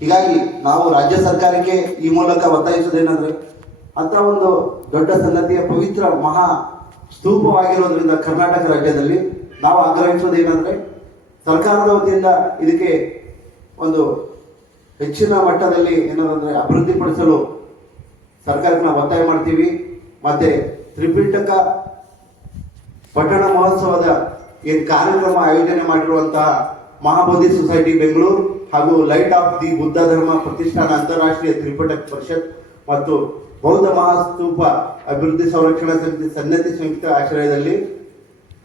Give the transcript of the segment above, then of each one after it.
ಹೀಗಾಗಿ ನಾವು ರಾಜ್ಯ ಸರ್ಕಾರಕ್ಕೆ ಈ ಮೂಲಕ ಒತ್ತಾಯಿಸೋದೇನಂದ್ರೆ ಅಂತ ಒಂದು ದೊಡ್ಡ ಸಂಗತಿಯ ಪವಿತ್ರ ಮಹಾ ಸ್ತೂಪವಾಗಿರೋದ್ರಿಂದ ಕರ್ನಾಟಕ ರಾಜ್ಯದಲ್ಲಿ ನಾವು ಆಗ್ರಹಿಸೋದೇನಂದ್ರೆ ಸರ್ಕಾರದ ವತಿಯಿಂದ ಇದಕ್ಕೆ ಒಂದು ಹೆಚ್ಚಿನ ಮಟ್ಟದಲ್ಲಿ ಏನಂದ್ರೆ ಅಭಿವೃದ್ಧಿಪಡಿಸಲು ಸರ್ಕಾರಕ್ಕೆ ಒತ್ತಾಯ ಮಾಡ್ತೀವಿ. ಮತ್ತೆ ತ್ರಿಪಿಟಕ ಪಟ್ಟಣ ಮಹೋತ್ಸವದ ಏನ್ ಕಾರ್ಯಕ್ರಮ ಆಯೋಜನೆ ಮಾಡಿರುವಂತಹ ಮಹಾಬೋಧಿ ಸೊಸೈಟಿ ಬೆಂಗಳೂರು ಹಾಗೂ ಲೈಟ್ ಆಫ್ ದಿ ಬುದ್ಧ ಧರ್ಮ ಪ್ರತಿಷ್ಠಾನ ಅಂತಾರಾಷ್ಟ್ರೀಯ ತ್ರಿಪಿಟಕ ಪರಿಷತ್ ಮತ್ತು ಬೌದ್ಧ ಮಹಾಸ್ತೂಪ ಅಭಿವೃದ್ಧಿ ಸಂರಕ್ಷಣಾ ಸಮಿತಿ ಸನ್ನತಿ ಸಂಯುಕ್ತ ಆಶ್ರಯದಲ್ಲಿ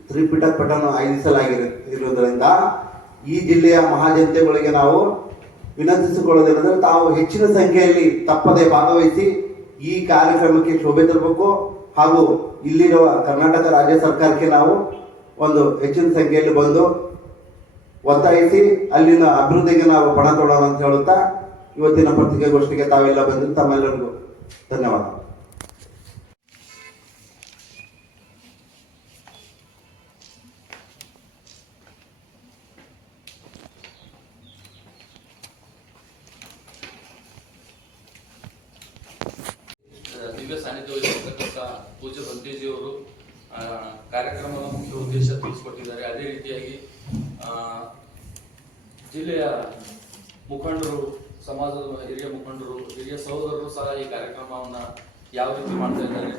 ತ್ರಿಪಿಟಕ ಪಠನ ಆಯೋಜಿಸಲಾಗಿರು ಇರುವುದರಿಂದ ಈ ಜಿಲ್ಲೆಯ ಮಹಾಜನತೆಗಳಿಗೆ ನಾವು ವಿನಂತಿಸಿಕೊಳ್ಳೋದೇನೆಂದರೆ ತಾವು ಹೆಚ್ಚಿನ ಸಂಖ್ಯೆಯಲ್ಲಿ ತಪ್ಪದೆ ಭಾಗವಹಿಸಿ ಈ ಕಾರ್ಯಕ್ರಮಕ್ಕೆ ಶೋಭೆ ತರಬೇಕು ಹಾಗೂ ಇಲ್ಲಿರುವ ಕರ್ನಾಟಕ ರಾಜ್ಯ ಸರ್ಕಾರಕ್ಕೆ ನಾವು ಒಂದು ಹೆಚ್ಚಿನ ಸಂಖ್ಯೆಯಲ್ಲಿ ಬಂದು ಒತ್ತಾಯಿಸಿ ಅಲ್ಲಿನ ಅಭಿವೃದ್ಧಿಗೆ ನಾವು ಪಣ ತೊಡೋಣ ಅಂತ ಹೇಳುತ್ತಾ ಇವತ್ತಿನ ಪತ್ರಿಕೆಗೋಷ್ಠಿಗೆ ತಾವೆಲ್ಲ ಬಂದು ತಮ್ಮೆಲ್ಲರಿಗೂ ಧನ್ಯವಾದ ಜಿಲ್ಲೆಯ ಮುಖಂಡರು, ಸಮಾಜದ ಹಿರಿಯ ಮುಖಂಡರು, ಹಿರಿಯ ಸಹೋದರರು ಸಹ ಈ ಕಾರ್ಯಕ್ರಮವನ್ನ ಯಾವ ರೀತಿ ಮಾಡ್ತಾ ಇದ್ದಾರೆ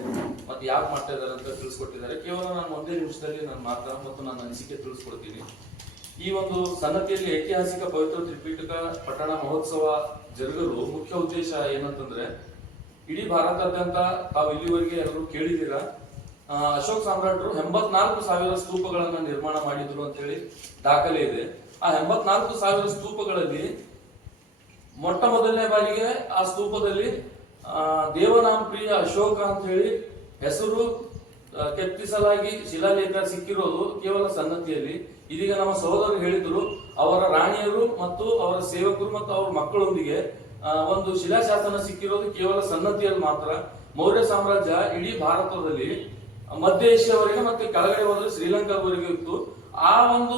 ಮತ್ತು ಯಾಕೆ ಮಾಡ್ತಾ ಇದ್ದಾರೆ ಅಂತ ತಿಳಿಸ್ಕೊಟ್ಟಿದ್ದಾರೆ. ಕೇವಲ ನಾನು ಒಂದೇ ನಿಮಿಷದಲ್ಲಿ ನನ್ನ ಮಾತ್ರ ಮತ್ತು ನನ್ನ ಅನಿಸಿಕೆ ತಿಳಿಸ್ಕೊಡ್ತೀನಿ. ಈ ಒಂದು ಸನ್ನತಿಯಲ್ಲಿ ಐತಿಹಾಸಿಕ ಪವಿತ್ರ ತ್ರಿಪೀಠಕ ಪಟ್ಟಣ ಮಹೋತ್ಸವ ಜರುಗಲು ಮುಖ್ಯ ಉದ್ದೇಶ ಏನಂತಂದ್ರೆ, ಇಡೀ ಭಾರತಾದ್ಯಂತ ತಾವು ಇಲ್ಲಿವರೆಗೆ ಎಲ್ಲರೂ ಕೇಳಿದ್ದೀರಾ? ಅಶೋಕ್ ಸಾಮ್ರಾಟರು ಎಂಬತ್ನಾಲ್ಕು ಸಾವಿರ ಸ್ತೂಪಗಳನ್ನ ನಿರ್ಮಾಣ ಮಾಡಿದ್ರು ಅಂತ ಹೇಳಿ ದಾಖಲೆ ಇದೆ. ಆ ಎಂಬತ್ನಾಲ್ಕು ಸಾವಿರ ಸ್ತೂಪಗಳಲ್ಲಿ ಮೊಟ್ಟ ಮೊದಲನೇ ಬಾರಿಗೆ ಆ ಸ್ತೂಪದಲ್ಲಿ ದೇವನಾಂಪ್ರಿಯ ಅಶೋಕ ಅಂತ ಹೇಳಿ ಹೆಸರು ಕೆತ್ತಿಸಲಾಗಿ ಶಿಲಾಲೇಖ ಸಿಕ್ಕಿರೋದು ಕೇವಲ ಸನ್ನತಿಯಲ್ಲಿ. ಇದೀಗ ನಮ್ಮ ಸಹೋದರರು ಹೇಳಿದ್ರು, ಅವರ ರಾಣಿಯರು ಮತ್ತು ಅವರ ಸೇವಕರು ಮತ್ತು ಅವರ ಮಕ್ಕಳೊಂದಿಗೆ ಒಂದು ಶಿಲಾಶಾಸನ ಸಿಕ್ಕಿರೋದು ಕೇವಲ ಸನ್ನತಿಯಲ್ಲಿ ಮಾತ್ರ. ಮೌರ್ಯ ಸಾಮ್ರಾಜ್ಯ ಇಡೀ ಭಾರತದಲ್ಲಿ ಮಧ್ಯ ಏಷ್ಯಾವರೆಗೆ ಮತ್ತೆ ಕೆಳಗಡೆ ಹೋದ್ರೆ ಶ್ರೀಲಂಕಾವರೆಗೂ ಇತ್ತು. ಆ ಒಂದು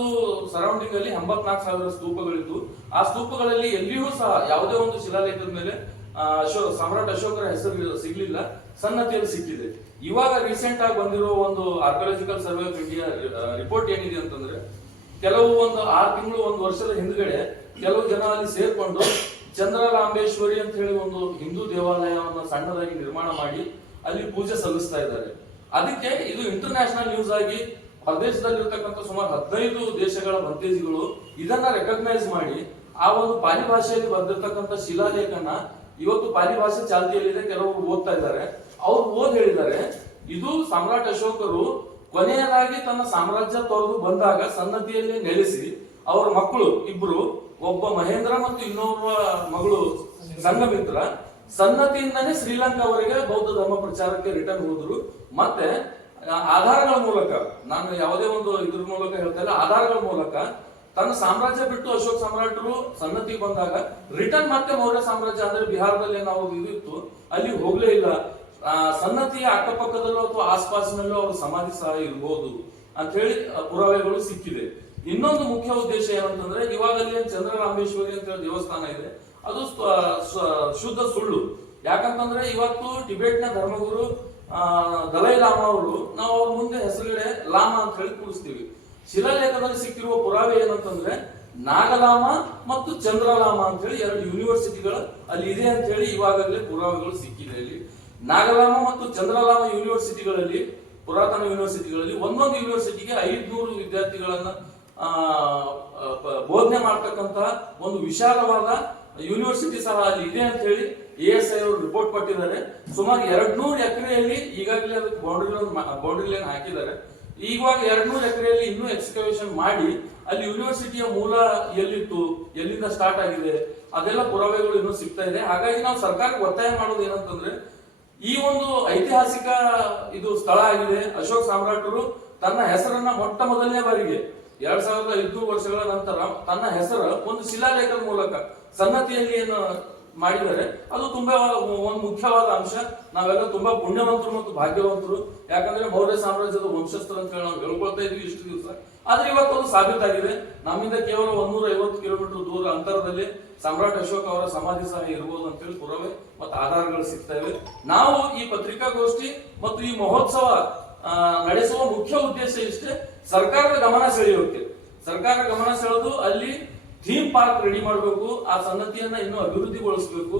ಸರೌಂಡಿಂಗ್ ಅಲ್ಲಿ ಎಂಬತ್ನಾಲ್ಕು ಸಾವಿರ ಸ್ತೂಪಗಳಿದ್ದು ಆ ಸ್ತೂಪಗಳಲ್ಲಿ ಎಲ್ಲಿಯೂ ಸಹ ಯಾವುದೇ ಒಂದು ಶಿಲಾಲೇಖದ ಮೇಲೆ ಆ, ಅಶೋಕ್ ಸಾಮ್ರಾಟ್ ಅಶೋಕರ ಹೆಸರು ಸಿಗ್ಲಿಲ್ಲ ಸನ್ನತಿಯಲ್ಲಿ ಸಿಕ್ಕಿದೆ. ಇವಾಗ ರೀಸೆಂಟ್ ಆಗಿ ಬಂದಿರೋ ಒಂದು archaeological survey of India report ಏನಿದೆ ಅಂತಂದ್ರೆ ಕೆಲವು ಒಂದು ಆರು ತಿಂಗಳು ಒಂದು ವರ್ಷದ ಹಿಂದ್ಗಡೆ ಕೆಲವು ಜನ ಅಲ್ಲಿ ಸೇರ್ಕೊಂಡು ಚಂದ್ರಲಾಂಬೇಶ್ವರಿ ಅಂತ ಹೇಳಿ ಒಂದು ಹಿಂದೂ ದೇವಾಲಯವನ್ನು ಸಣ್ಣದಾಗಿ ನಿರ್ಮಾಣ ಮಾಡಿ ಅಲ್ಲಿ ಪೂಜೆ ಸಲ್ಲಿಸ್ತಾ ಇದ್ದಾರೆ. ಅದಕ್ಕೆ ಇದು ಇಂಟರ್ನ್ಯಾಷನಲ್ ನ್ಯೂಸ್ ಆಗಿ ಹೊರದೇಶದಲ್ಲಿರ್ತಕ್ಕಂಥ ಸುಮಾರು ಹದಿನೈದು ದೇಶಗಳ ಭಂತೇಜಿಗಳು ಇದನ್ನ ರೆಕಗ್ನೈಸ್ ಮಾಡಿ ಆ ಒಂದು ಪಾಲಿ ಭಾಷೆಯಲ್ಲಿ ಶಿಲಾಲೇಖನ ಇವತ್ತು ಪಾಲಿ ಭಾಷೆ ಚಾಲ್ತಿಯಲ್ಲಿದೆ, ಕೆಲವರು ಓದ್ತಾ ಇದ್ದಾರೆ. ಅವ್ರು ಓದ್ ಹೇಳಿದ್ದಾರೆ, ಇದು ಸಮ್ರಾಟ್ ಅಶೋಕರು ಕೊನೆಯದಾಗಿ ತನ್ನ ಸಾಮ್ರಾಜ್ಯ ತೊರೆದು ಬಂದಾಗ ಸನ್ನತಿಯಲ್ಲಿ ನೆಲೆಸಿ ಅವರ ಮಕ್ಕಳು ಇಬ್ರು, ಒಬ್ಬ ಮಹೇಂದ್ರ ಮತ್ತು ಇನ್ನೊಬ್ಬ ಮಗಳು ಸಂಗಮಿತ್ರ ಸನ್ನತಿಯಿಂದನೇ ಶ್ರೀಲಂಕಾವರೆಗೆ ಬೌದ್ಧ ಧರ್ಮ ಪ್ರಚಾರಕ್ಕೆ ರಿಟರ್ನ್ ಹೋದ್ರು. ಮತ್ತೆ ಆಧಾರಗಳ ಮೂಲಕ, ನಾನು ಯಾವುದೇ ಒಂದು ಇದ್ರ ಮೂಲಕ ಹೇಳ್ತಾ ಇಲ್ಲ, ಆಧಾರಗಳ ಮೂಲಕ ತನ್ನ ಸಾಮ್ರಾಜ್ಯ ಬಿಟ್ಟು ಅಶೋಕ್ ಸಾಮ್ರಾಟರು ಸನ್ನತಿಗೆ ಬಂದಾಗ ರಿಟರ್ನ್ ಮತ್ತೆ ಮೌರ್ಯ ಸಾಮ್ರಾಜ್ಯ ಅಂದ್ರೆ ಬಿಹಾರದಲ್ಲಿ ನಾವು ಇದಿತ್ತು ಅಲ್ಲಿ ಹೋಗ್ಲೇ ಇಲ್ಲ. ಸನ್ನತಿಯ ಅಕ್ಕಪಕ್ಕದಲ್ಲೂ ಅಥವಾ ಆಸ್ಪಾಸಿನಲ್ಲೂ ಅವ್ರ ಸಮಾಧಿ ಸಹ ಇರಬಹುದು ಅಂತ ಹೇಳಿ ಪುರಾವೆಗಳು ಸಿಕ್ಕಿದೆ. ಇನ್ನೊಂದು ಮುಖ್ಯ ಉದ್ದೇಶ ಏನಂತಂದ್ರೆ, ಇವಾಗ ಅಲ್ಲಿ ಚಂದ್ರರಾಮೇಶ್ವರಿ ಅಂತ ಹೇಳಿ ದೇವಸ್ಥಾನ ಇದೆ, ಅದು ಶುದ್ಧ ಸುಳ್ಳು. ಯಾಕಂತಂದ್ರೆ ಇವತ್ತು ಟಿಬೆಟ್ನ ಧರ್ಮಗುರು ದಲೈ ಲಾಮ ಅವರು, ನಾವು ಅವ್ರ ಮುಂದೆ ಹೆಸರುಗಡೆ ಲಾಮ ಅಂತ ಹೇಳಿ ಕೂರಿಸ್ತೀವಿ. ಶಿಲಾಲೇಖದಲ್ಲಿ ಸಿಕ್ಕಿರುವ ಪುರಾವೆ ಏನಂತಂದ್ರೆ, ನಾಗಲಾಮ ಮತ್ತು ಚಂದ್ರಲಾಮ ಅಂತ ಹೇಳಿ ಎರಡು ಯೂನಿವರ್ಸಿಟಿಗಳು ಅಲ್ಲಿ ಇದೆ ಅಂತ ಹೇಳಿ ಇವಾಗಲೇ ಪುರಾವೆಗಳು ಸಿಕ್ಕಿದೆ ಅಲ್ಲಿ ನಾಗಲಾಮ ಮತ್ತು ಚಂದ್ರಲಾಮ ಯೂನಿವರ್ಸಿಟಿಗಳಲ್ಲಿ ಪುರಾತನ ಯೂನಿವರ್ಸಿಟಿಗಳಲ್ಲಿ ಒಂದೊಂದು ಯೂನಿವರ್ಸಿಟಿಗೆ ಐದ್ನೂರು ವಿದ್ಯಾರ್ಥಿಗಳನ್ನ ಬೋಧನೆ ಮಾಡ್ತಕ್ಕಂತಹ ಒಂದು ವಿಶಾಲವಾದ ಯೂನಿವರ್ಸಿಟಿ ಸಹ ಅಲ್ಲಿ ಇದೆ ಅಂತ ಹೇಳಿ ಎ ಎಸ್ ಐ ಅವರು ರಿಪೋರ್ಟ್ ಕೊಟ್ಟಿದ್ದಾರೆ. ಸುಮಾರು ಎರಡ್ ನೂರು ಎಕರೆಯಲ್ಲಿ ಈಗಾಗಲೇ ಅದಕ್ಕೆ ಬೌಂಡ್ರಿ ಬೌಂಡ್ರಿ ಲೈನ್ ಹಾಕಿದ್ದಾರೆ. ಇವಾಗ ಎರಡ್ ನೂರು ಎಕರೆಯಲ್ಲಿ ಇನ್ನೂ ಎಕ್ಸ್ಕವೇಷನ್ ಮಾಡಿ ಅಲ್ಲಿ ಯೂನಿವರ್ಸಿಟಿಯ ಮೂಲ ಎಲ್ಲಿತ್ತು, ಎಲ್ಲಿಂದ ಸ್ಟಾರ್ಟ್ ಆಗಿದೆ, ಅದೆಲ್ಲ ಪುರಾವೆಗಳು ಇನ್ನೂ ಸಿಗ್ತಾ ಇದೆ. ಹಾಗಾಗಿ ನಾವು ಸರ್ಕಾರಕ್ಕೆ ಒತ್ತಾಯ ಮಾಡೋದು ಏನಂತಂದ್ರೆ, ಈ ಒಂದು ಐತಿಹಾಸಿಕ ಇದು ಸ್ಥಳ ಆಗಿದೆ. ಅಶೋಕ್ ಸಾಮ್ರಾಟರು ತನ್ನ ಹೆಸರನ್ನ ಮೊಟ್ಟ ಮೊದಲನೇ ಬಾರಿಗೆ, ಎರಡ್ ಸಾವಿರದ ಐದು ವರ್ಷಗಳ ನಂತರ ತನ್ನ ಹೆಸರು ಒಂದು ಶಿಲಾಲೇಖದ ಮೂಲಕ, ಸನ್ನತಿಯಲ್ಲಿ ಏನು ಮಾಡಿದ್ದಾರೆ. ಅದು ತುಂಬಾ ಒಂದು ಮುಖ್ಯವಾದ ಅಂಶ. ನಾವೆಲ್ಲ ತುಂಬಾ ಪುಣ್ಯವಂತರು ಮತ್ತು ಭಾಗ್ಯವಂತರು. ಯಾಕಂದ್ರೆ ಮೌರ್ಯ ಸಾಮ್ರಾಜ್ಯದ ವಂಶಸ್ಥರು ಅಂತ ಹೇಳಿ ನಾವು ಹೇಳ್ಕೊಳ್ತಾ ಇದ್ವಿ ಇಷ್ಟು ದಿವಸ. ಆದ್ರೆ ಇವತ್ತು ಅದು ಸಾಬೀತಾಗಿದೆ ನಮ್ಮಿಂದ ಕೇವಲ ಒಂದೂರ ಐವತ್ತು ಕಿಲೋಮೀಟರ್ ದೂರ ಅಂತರದಲ್ಲಿ ಸಮ್ರಾಟ್ ಅಶೋಕ್ ಅವರ ಸಮಾಧಿ ಸಹ ಇರಬಹುದು ಅಂತೇಳಿ ಪುರಾವೆ ಮತ್ತು ಆಧಾರಗಳು ಸಿಗ್ತಾ ಇವೆ. ನಾವು ಈ ಪತ್ರಿಕಾಗೋಷ್ಠಿ ಮತ್ತು ಈ ಮಹೋತ್ಸವ ನಡೆಸುವ ಮುಖ್ಯ ಉದ್ದೇಶ ಇಷ್ಟೇ ಸರ್ಕಾರದ ಗಮನ ಸೆಳೆಯೋಕೆ ಸರ್ಕಾರ ಗಮನ ಸೆಳೆದು ಅಲ್ಲಿ ಥೀಮ್ ಪಾರ್ಕ್ ರೆಡಿ ಮಾಡಬೇಕು, ಆ ಸನ್ನತಿಯನ್ನ ಇನ್ನೂ ಅಭಿವೃದ್ಧಿಗೊಳಿಸಬೇಕು.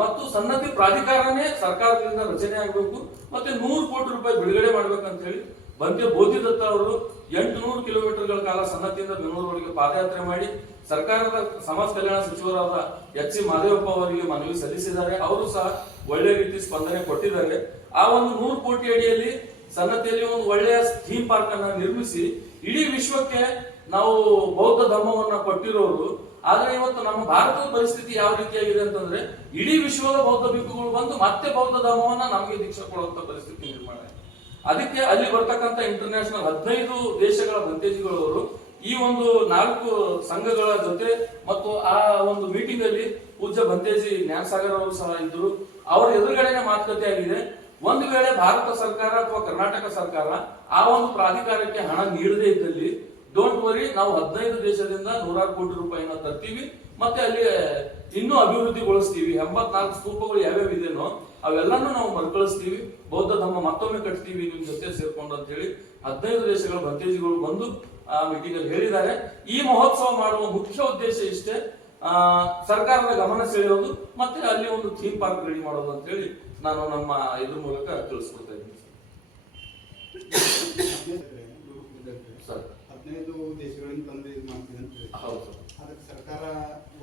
ಮತ್ತು ಸನ್ನತಿ ಪ್ರಾಧಿಕಾರನೇ ಸರ್ಕಾರದಿಂದ ರಚನೆ ಆಗಬೇಕು, ಮತ್ತೆ ನೂರು ಕೋಟಿ ರೂಪಾಯಿ ಬಿಡುಗಡೆ ಮಾಡ್ಬೇಕಂತ ಹೇಳಿ ಬಂದೆ ಬೋಧಿದತ್ತ ಅವರು ಎಂಟುನೂರು ಕಿಲೋಮೀಟರ್ಗಳ ಕಾಲ ಸನ್ನತಿಯಿಂದ ಬೆಂಗಳೂರಿಗೆ ಪಾದಯಾತ್ರೆ ಮಾಡಿ, ಸರ್ಕಾರದ ಸಮಾಜ ಕಲ್ಯಾಣ ಸಚಿವರಾದ ಎಚ್ ಸಿ ಮಾದೇವಪ್ಪ ಅವರಿಗೆ ಮನವಿ ಸಲ್ಲಿಸಿದ್ದಾರೆ. ಅವರು ಸಹ ಒಳ್ಳೆ ರೀತಿ ಸ್ಪಂದನೆ ಕೊಟ್ಟಿದ್ದಾರೆ. ಆ ಒಂದು ನೂರು ಕೋಟಿ ಅಡಿಯಲ್ಲಿ ಸನ್ನತಿಯಲ್ಲಿ ಒಂದು ಒಳ್ಳೆಯ ಥೀಮ್ ಪಾರ್ಕ್ ಅನ್ನ ನಿರ್ಮಿಸಿ, ಇಡೀ ವಿಶ್ವಕ್ಕೆ ನಾವು ಬೌದ್ಧ ಧರ್ಮವನ್ನ ಕೊಟ್ಟಿರೋರು ಆದ್ರೆ ಇವತ್ತು ನಮ್ಮ ಭಾರತದ ಪರಿಸ್ಥಿತಿ ಯಾವ ರೀತಿಯಾಗಿದೆ ಅಂತಂದ್ರೆ, ಇಡೀ ವಿಶ್ವದ ಬೌದ್ಧ ಭಿಕ್ಕುಗಳು ಬಂದು ಮತ್ತೆ ಬೌದ್ಧ ಧರ್ಮವನ್ನ ನಮಗೆ ದೀಕ್ಷೆ ಕೊಡುವಂತ ಪರಿಸ್ಥಿತಿ ನಿರ್ಮಾಣ. ಅದಕ್ಕೆ ಅಲ್ಲಿ ಬರ್ತಕ್ಕಂಥ ಇಂಟರ್ನ್ಯಾಷನಲ್ ಹದಿನೈದು ದೇಶಗಳ ಭಂತೇಜಿಗಳವರು ಈ ಒಂದು ನಾಲ್ಕು ಸಂಘಗಳ ಜೊತೆ ಮತ್ತು ಆ ಒಂದು ಮೀಟಿಂಗ್ ಅಲ್ಲಿ ಪೂಜ್ಯ ಭಂತೇಜಿ ಜ್ಞಾನಸಾಗರ್ ಅವರು ಸಹ ಇದ್ರು ಅವರ ಎದುರುಗಡೆನೆ ಮಾತುಕತೆ ಆಗಿದೆ ಒಂದು ವೇಳೆ ಭಾರತ ಸರ್ಕಾರ ಅಥವಾ ಕರ್ನಾಟಕ ಸರ್ಕಾರ ಆ ಒಂದು ಪ್ರಾಧಿಕಾರಕ್ಕೆ ಹಣ ನೀಡದೇ ಇದ್ದಲ್ಲಿ ಡೋಂಟ್ ವರಿ ನಾವು ಹದಿನೈದು ದೇಶದಿಂದ ನೂರಾರು ಕೋಟಿ ರೂಪಾಯಿನ ತರ್ತೀವಿ, ಮತ್ತೆ ಅಲ್ಲಿ ಇನ್ನೂ ಅಭಿವೃದ್ಧಿಗೊಳಿಸ್ತೀವಿ. ಎಂಬತ್ನಾಲ್ಕು ಸ್ತೂಪಗಳು ಯಾವ್ಯಾವ ಇದೇನೋ ಅವೆಲ್ಲನೂ ನಾವು ಮರುಕಳಿಸ್ತೀವಿ. ಬೌದ್ಧ ಧರ್ಮ ಮತ್ತೊಮ್ಮೆ ಕಟ್ತೀವಿ, ನಿಮ್ ಜೊತೆ ಸೇರ್ಕೊಂಡು ಅಂತ ಹೇಳಿ ಹದಿನೈದು ದೇಶಗಳ ಭಂತೇಜಿಗಳು ಬಂದು ಆ ಮೀಟಿಂಗ್ ಅಲ್ಲಿ ಹೇಳಿದ್ದಾರೆ. ಈ ಮಹೋತ್ಸವ ಮಾಡುವ ಮುಖ್ಯ ಉದ್ದೇಶ ಇಷ್ಟೇ, ಆ, ಸರ್ಕಾರದ ಗಮನ ಸೆಳೆಯೋದು, ಮತ್ತೆ ಅಲ್ಲಿ ಒಂದು ಥೀಮ್ ಪಾರ್ಕ್ ರೆಡಿ ಮಾಡೋದು ಅಂತ ಹೇಳಿ ನಾನು ನಮ್ಮ ಇದ್ರ ಮೂಲಕ ತಿಳಿಸ್ಕೊಡ್ತಾ ಇದ್ದೀನಿ. ಹದಿನೈದು ದೇಶಗಳಿಂದ ತಂದು ಇದು ಮಾಡ್ತೀವಿ ಅಂತ ಹೇಳಿ. ಹೌದು. ಅದಕ್ಕೆ ಸರ್ಕಾರ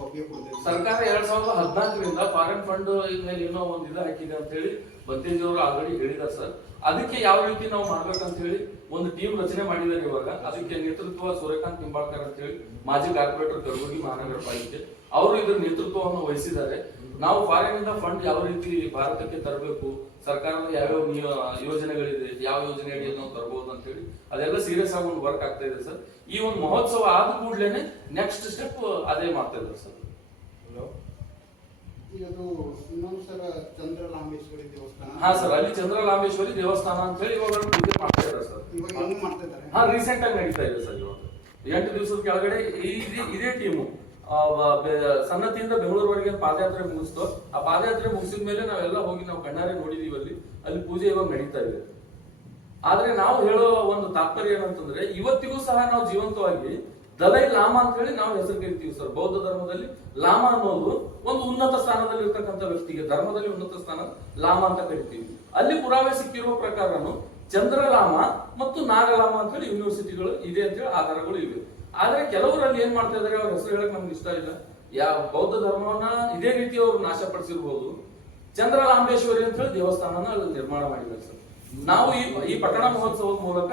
ಒಪ್ಪಿಗೆ ಕೊಡ್ತೈತಿ ಸರ್ಕಾರ ಎರಡ್ ಸಾವಿರದ ಹದಿನಾಲ್ಕರಿಂದ ಫಾರಿನ್ ಫಂಡ್ ಮೇಲೆ ಏನೋ ಒಂದು ಇದು ಹಾಕಿದೆ ಅಂತ ಹೇಳಿ ಬತ್ತೇಜಿ ಅವರು ಆಲ್ರೆಡಿ ಹೇಳಿದ್ದಾರೆ ಸರ್. ಅದಕ್ಕೆ ಯಾವ ರೀತಿ ನಾವು ಮಾಡ್ಬೇಕಂತ ಹೇಳಿ ಒಂದು ಟೀಮ್ ರಚನೆ ಮಾಡಿದ್ದಾರೆ ಇವಾಗ. ಅದಕ್ಕೆ ನೇತೃತ್ವ ಸೂರ್ಯಕಾಂತ್ ನಿಂಬಾಳ್ಕರ್ ಅಂತ ಹೇಳಿ ಮಾಜಿ ಕಾರ್ಪೊರೇಟರ್ ಕಲಬುರಗಿ ಮಹಾನಗರ ಪಾಲಿಕೆ. ಅವರು ಇದ್ರ ನೇತೃತ್ವವನ್ನು ವಹಿಸಿದ್ದಾರೆ. ನಾವು ಫಾರಿನ್ ಇಂದ ಫಂಡ್ ಯಾವ ರೀತಿ ಭಾರತಕ್ಕೆ ತರಬೇಕು ಸರ್ಕಾರದ ಯಾವ್ಯಾವ ನಿಯ- ಯೋಜನೆಗಳಿದೆ ಯಾವ ಯೋಜನೆ ಅಡಿಯಲ್ಲಿ ನಾವು ತರಬಹುದು ಅಂತ ಹೇಳಿ ಅದೆಲ್ಲ ಸೀರಿಯಸ್ ಆಗಿ ಒಂದು ವರ್ಕ್ ಆಗ್ತಾ ಇದೆ ಸರ್. ಈ ಒಂದು ಮಹೋತ್ಸವ ಆದ ಕೂಡಲೇ ನೆಕ್ಸ್ಟ್ ಸ್ಟೆಪ್ ಅದೇ ಮಾಡ್ತಾ ಇದ್ದಾರೆ ಸರ್. ಹಾ ಸರ್ ಅಲ್ಲಿ ಚಂದ್ರಲಾಂಬೇಶ್ವರಿ ದೇವಸ್ಥಾನ ಅಂತ ಹೇಳಿ ಇವಾಗ ಪೂಜೆ ಮಾಡ್ತಾ ಇದ್ದಾರೆ ಸರ್. ಹಾ ರೀಸೆಂಟ್ ಆಗಿ ನಡೀತಾ ಇದೆ ಸರ್ ಇವಾಗ. ಎಂಟು ದಿವಸದ ಕೆಳಗಡೆ ಇದೇ ಟೀಮು ಸನ್ನತಿಯಿಂದ ಬೆಂಗಳೂರುವರೆಗೆ ಪಾದಯಾತ್ರೆ ಮುಗಿಸ್ತು. ಆ ಪಾದಯಾತ್ರೆ ಮುಗಿಸಿದ ಮೇಲೆ ನಾವೆಲ್ಲ ಹೋಗಿ ನಾವು ಕಣ್ಣಾರೆ ನೋಡಿದೀವಿ ಅಲ್ಲಿ. ಅಲ್ಲಿ ಪೂಜೆ ಇವಾಗ ನಡೀತಾ ಇದೆ. ಆದ್ರೆ ನಾವು ಹೇಳೋ ಒಂದು ತಾತ್ಪರ್ಯ ಏನಂತಂದ್ರೆ, ಇವತ್ತಿಗೂ ಸಹ ನಾವು ಜೀವಂತವಾಗಿ ದಲೈ ಲಾಮ ಅಂತ ಹೇಳಿ ನಾವು ಹೆಸರು ಕರಿತೀವಿ ಸರ್. ಬೌದ್ಧ ಧರ್ಮದಲ್ಲಿ ಲಾಮ ಅನ್ನೋದು ಒಂದು ಉನ್ನತ ಸ್ಥಾನದಲ್ಲಿ ಇರ್ತಕ್ಕಂಥ ವ್ಯಕ್ತಿಗೆ, ಧರ್ಮದಲ್ಲಿ ಉನ್ನತ ಸ್ಥಾನ ಲಾಮ ಅಂತ ಕರಿತೀವಿ. ಅಲ್ಲಿ ಪುರಾವೆ ಸಿಕ್ಕಿರುವ ಪ್ರಕಾರನು ಚಂದ್ರಲಾಮ ಮತ್ತು ನಾಗಲಾಮ ಅಂತ ಹೇಳಿ ಯೂನಿವರ್ಸಿಟಿಗಳು ಇದೆ ಅಂತ ಹೇಳಿ ಆಧಾರಗಳು ಇವೆ. ಆದ್ರೆ ಕೆಲವರು ಅಲ್ಲಿ ಏನ್ ಮಾಡ್ತಾ ಇದಾರೆ ಅವ್ರ ಹೆಸರು ಹೇಳಕ್ ನಮ್ಗೆ ಇಷ್ಟ ಇಲ್ಲ. ಯಾವ ಬೌದ್ಧ ಧರ್ಮವನ್ನ ಇದೇ ರೀತಿ ಅವರು ನಾಶಪಡಿಸಿರ್ಬೋದು. ಚಂದ್ರಲಾಂಬೇಶ್ವರಿ ಅಂತ ಹೇಳಿ ದೇವಸ್ಥಾನನ ಅಲ್ಲಿ ನಿರ್ಮಾಣ ಮಾಡಿದ್ದಾರೆ ಸರ್. ನಾವು ಈ ಈ ಪಟ್ಟಣ ಮಹೋತ್ಸವದ ಮೂಲಕ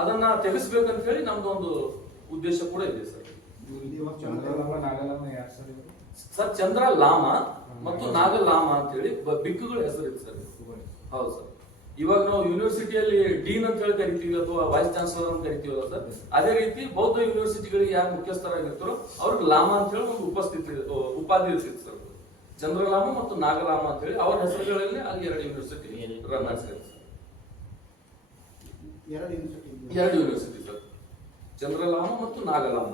ಅದನ್ನ ತೆಗೆಸ್ಬೇಕಂತ ಹೇಳಿ ನಮ್ದು ಒಂದು ಉದ್ದೇಶ ಕೂಡ ಇದೆ ಸರ್. ಸರ್ ಚಂದ್ರ ಲಾಮ ಮತ್ತು ನಾಗಲಾಮ ಅಂತ ಹೇಳಿ ಬಿಕ್ಕುಗಳ ಹೆಸರು ಇದೆ ಸರ್. ಹೌದು ಸರ್. ಇವಾಗ ನಾವು ಯೂನಿವರ್ಸಿಟಿಯಲ್ಲಿ ಡೀನ್ ಅಂತ ಹೇಳಿ ಕರಿತೀವಿ ಅಥವಾ ವೈಸ್ ಚಾನ್ಸಲರ್ ಅಂತ ಕರಿತೀವಲ್ಲ ಸರ್ ಅದೇ ರೀತಿ ಬೌದ್ಧ ಯೂನಿವರ್ಸಿಟಿಗಳಿಗೆ ಯಾರು ಮುಖ್ಯಸ್ಥರಾಗಿರ್ತಾರೋ ಅವ್ರಿಗೆ ಲಾಮ ಅಂತ ಹೇಳಿ ಒಂದು ಉಪಸ್ಥಿತಿ ಉಪಾಧಿ ಇರ್ತಿತ್ತು ಸರ್ ಚಂದ್ರಲಾಮ ಮತ್ತು ನಾಗಲಾಮ ಅಂತ ಹೇಳಿ ಅವರ ಹೆಸರುಗಳಲ್ಲಿ ಅಲ್ಲಿ ಎರಡು ಯೂನಿವರ್ಸಿಟಿ ರನ್ ಆಗ್ತಾ ಸರ್ ಎರಡು ಯೂನಿವರ್ಸಿಟಿ ಎರಡು ಯೂನಿವರ್ಸಿಟಿ ಸರ್ ಚಂದ್ರಲಾಮ ಮತ್ತು ನಾಗಲಾಮ.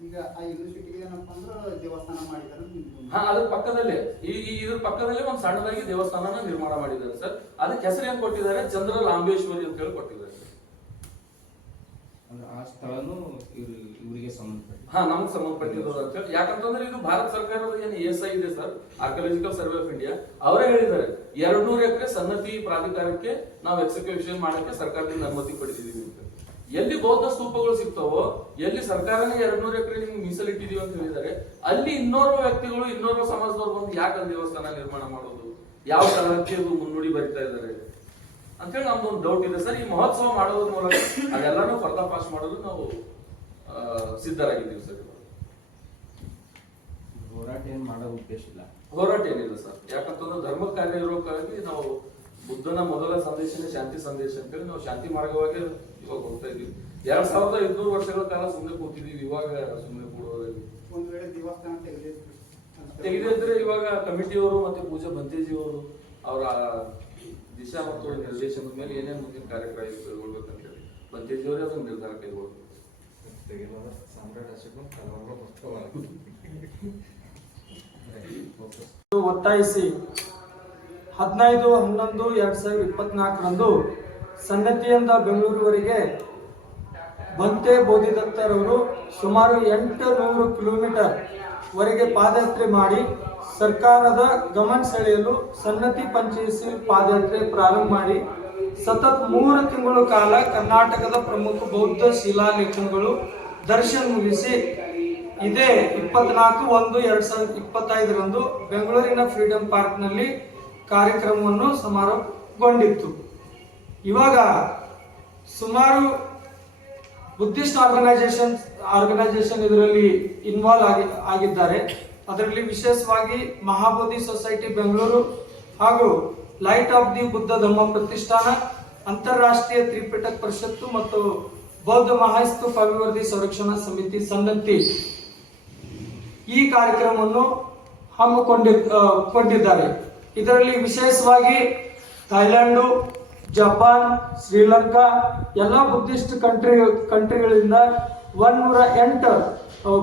ಈಗ ಆ ಯೂನಿವರ್ಸಿಟಿಗೆ ಏನಪ್ಪಾ ಅಂದ್ರೆ ದೇವಸ್ಥಾನ ಹಾ ಅದ್ರ ಪಕ್ಕದಲ್ಲೇ. ಈ ಈ- ಇದ್ರ ಪಕ್ಕದಲ್ಲೇ ಒಂದು ಸಣ್ಣದಾಗಿ ದೇವಸ್ಥಾನನ ನಿರ್ಮಾಣ ಮಾಡಿದ್ದಾರೆ ಸರ್. ಅದಕ್ಕೆ ಹೆಸರು ಏನ್ ಕೊಟ್ಟಿದ್ದಾರೆ? ಚಂದ್ರ ಲಾಂಬೇಶ್ವರಿ ಅಂತ ಹೇಳಿ ಕೊಟ್ಟಿದ್ದಾರೆ ಅಂದ್ರೆ ಆ ಸ್ಥಳನು ಇವ್ರು ಇವರಿಗೆ ಸಂಬಂಧಪಟ್ಟ ಹಾ ನಮ್ಗೆ ಸಂಬಂಧಪಟ್ಟಿರೋದು ಅಂತ ಹೇಳಿ. ಯಾಕಂತಂದ್ರೆ ಇದು ಭಾರತ ಸರ್ಕಾರದ ಏನು ಎಸ್ ಐ ಇದೆ sir archaeological survey of India ಅವರೇ ಹೇಳಿದ್ದಾರೆ ಎರಡ್ ನೂರು ಎಕರೆ ಸನ್ನತಿ ಪ್ರಾಧಿಕಾರಕ್ಕೆ ನಾವು ಎಕ್ಸಿಕ್ಯೂಷನ್ ಮಾಡಕ್ಕೆ ಸರ್ಕಾರದಿಂದ ಅನುಮತಿ ಪಡೆದಿದ್ದೀವಿ ಎಲ್ಲಿ ಬೌದ್ಧ ಸ್ತೂಪಗಳು ಸಿಗ್ತಾವೋ ಎಲ್ಲಿ ಸರ್ಕಾರನೇ ಎರಡ್ ನೂರು ಎಕರೆ ನಿಮ್ಗೆ ಮೀಸಲಿಟ್ಟಿದೀವಿ ಅಂತ ಹೇಳಿದ್ದಾರೆ ಅಲ್ಲಿ ಇನ್ನೋರ್ವ ವ್ಯಕ್ತಿಗಳು ಇನ್ನೋರ್ವ ಸಮಾಜದವ್ರು ಬಂದು ಯಾಕೆ ಅಲ್ಲಿ ದೇವಸ್ಥಾನ ನಿರ್ಮಾಣ ಮಾಡೋದು? ಯಾವ ತರಹಕ್ಕೆ ಅದು ಮುನ್ನುಡಿ ಬರಿತಾ ಇದ್ದಾರೆ? ಅಂತೇಳಿ ನಮ್ದು ಒಂದು ಡೌಟ್ ಇದೆ. ಸರ್ ಈ ಮಹೋತ್ಸವ ಮಾಡೋದ್ರ ಮೂಲಕ ಅದೆಲ್ಲಾನು ಪರ್ದಾಫಾಶ್ ಮಾಡಲು ನಾವು ಆ, ಸಿದ್ಧರಾಗಿದ್ದೀವಿ ಸರ್. ಹೋರಾಟ ಏನ್ ಮಾಡೋ ಉದ್ದೇಶ ಇಲ್ಲ. ಹೋರಾಟ ಏನಿಲ್ಲ ಸರ್. ಯಾಕಂತಂದ್ರೆ ಧರ್ಮ ಕಾರ್ಯ ಇರೋಕ್ಕಾಗಿ ನಾವು ಬುದ್ಧನ ಮೊದಲ ಸಂದೇಶನೇ ಶಾಂತಿ ಸಂದೇಶ ಅಂತೇಳಿ ನಾವು ಶಾಂತಿ ಮಾರ್ಗವಾಗಿ ಇವಾಗ ಹೋಗ್ತಾ ಇದೀವಿ ಎರಡ್ ಸಾವಿರದ ಐದ್ನೂರು ವರ್ಷಗಳ ಕಾಲ ಸುಮ್ಮನೆ ಕೂತಿದೀವಿ ಇವಾಗ ಸುಮ್ಮನೆ ಕೂಡೋದಾಗಿ ಒಂದ್ ವೇಳೆ ದೇವಸ್ಥಾನ ತೆಗೆದಿದ್ರೆ ಇವಾಗ ಕಮಿಟಿಯವರು ಮತ್ತೆ ಪೂಜಾ ಬಂತೇಜಿಯವರು ಅವರ ದಿಶಾ ಮತ್ತು ನಿರ್ದೇಶನದ ಮೇಲೆ ಏನೇ ಮುಂದಿನ ಕಾರ್ಯಕ್ರಮ ಕೈಗೊಳ್ಬೇಕಂತ ಹೇಳಿ. ಬಂತೇಜಿಯವರೇ ಅದನ್ನು ನಿರ್ಧಾರ ಕೈಗೊಳ್ಬೇಕು. ಒತ್ತಾಯಿಸಿ ಹದಿನೈದು, ಹನ್ನೊಂದು, ಎರಡು ಸಾವಿರದ ಇಪ್ಪತ್ನಾಲ್ಕರಂದು ಸನ್ನತಿಯಿಂದ ಬೆಂಗಳೂರುವರೆಗೆ ಬಂತೆ ಬೋಧಿದತ್ತರವರು ಸುಮಾರು ಎಂಟು ನೂರು ಕಿಲೋಮೀಟರ್ ವರೆಗೆ ಪಾದಯಾತ್ರೆ ಮಾಡಿ ಸರ್ಕಾರದ ಗಮನ ಸೆಳೆಯಲು ಸನ್ನತಿ ಪಂಚಾಯಿಸಿ ಪಾದಯಾತ್ರೆ ಪ್ರಾರಂಭ ಮಾಡಿ. ಸತತ್ ಮೂರು ತಿಂಗಳ ಕಾಲ ಕರ್ನಾಟಕದ ಪ್ರಮುಖ ಬೌದ್ಧ ಶಿಲಾಲೇಖನಗಳು ದರ್ಶನ ಮುಗಿಸಿ ಇದೇ ಇಪ್ಪತ್ನಾಲ್ಕು ಒಂದು ಎರಡು ಸಾವಿರದ ಇಪ್ಪತ್ತೈದರಂದು ಬೆಂಗಳೂರಿನ ಫ್ರೀಡಂ ಪಾರ್ಕ್ನಲ್ಲಿ ಕಾರ್ಯಕ್ರಮವನ್ನು ಸಮಾರೋಪಗೊಂಡಿತ್ತು ಇವಾಗ ಸುಮಾರು ಬುದ್ಧಿಸ್ಟ್ ಆರ್ಗನೈಸೇಷನ್ ಆರ್ಗನೈಸೇಷನ್ ಇದರಲ್ಲಿ ಇನ್ವಾಲ್ವ್ ಆಗಿ ಆಗಿದ್ದಾರೆ. ಅದರಲ್ಲಿ ವಿಶೇಷವಾಗಿ ಮಹಾಬೋಧಿ ಸೊಸೈಟಿ ಬೆಂಗಳೂರು ಹಾಗೂ light of the Buddha Dhamma ಪ್ರತಿಷ್ಠಾನ ಅಂತಾರಾಷ್ಟ್ರೀಯ ತ್ರಿಪಿಟಕ ಪರಿಷತ್ತು ಮತ್ತು ಬೌದ್ಧ ಮಹಾಸ್ತೂಪ ಅಭಿವೃದ್ಧಿ ಸಂರಕ್ಷಣಾ ಸಮಿತಿ ಸನ್ನತಿ ಈ ಕಾರ್ಯಕ್ರಮವನ್ನು ಹಮ್ಮಿಕೊಂಡಿ ಆ, ಕೊಂಡಿದ್ದಾರೆ. ಇದರಲ್ಲಿ ವಿಶೇಷವಾಗಿ ಥೈಲ್ಯಾಂಡು ಜಪಾನ್, ಶ್ರೀಲಂಕಾ, ಎಲ್ಲ ಬುದ್ಧಿಸ್ಟ್ ಕಂಟ್ರಿ, ಕಂಟ್ರಿಗಳಿಂದ ಒಂದೂರ ಎಂಟು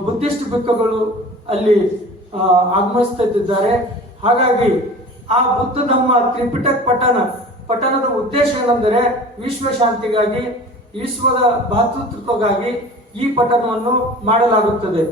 ಬುದ್ಧಿಸ್ಟ್ ಬಿಕ್ಕುಗಳು ಅಲ್ಲಿ ಆಗಮಿಸ್ತಿದ್ದಾರೆ. ಹಾಗಾಗಿ ಆ ಬುದ್ಧ ಧಮ್ಮ ತ್ರಿಪಿಟಕ್ ಪಠಣ, ಪಠಣದ ಉದ್ದೇಶ ಏನೆಂದರೆ ವಿಶ್ವ ಶಾಂತಿಗಾಗಿ, ವಿಶ್ವದ ಭಾತೃತ್ವಕ್ಕಾಗಿ ಈ ಪಠಣವನ್ನು ಮಾಡಲಾಗುತ್ತದೆ.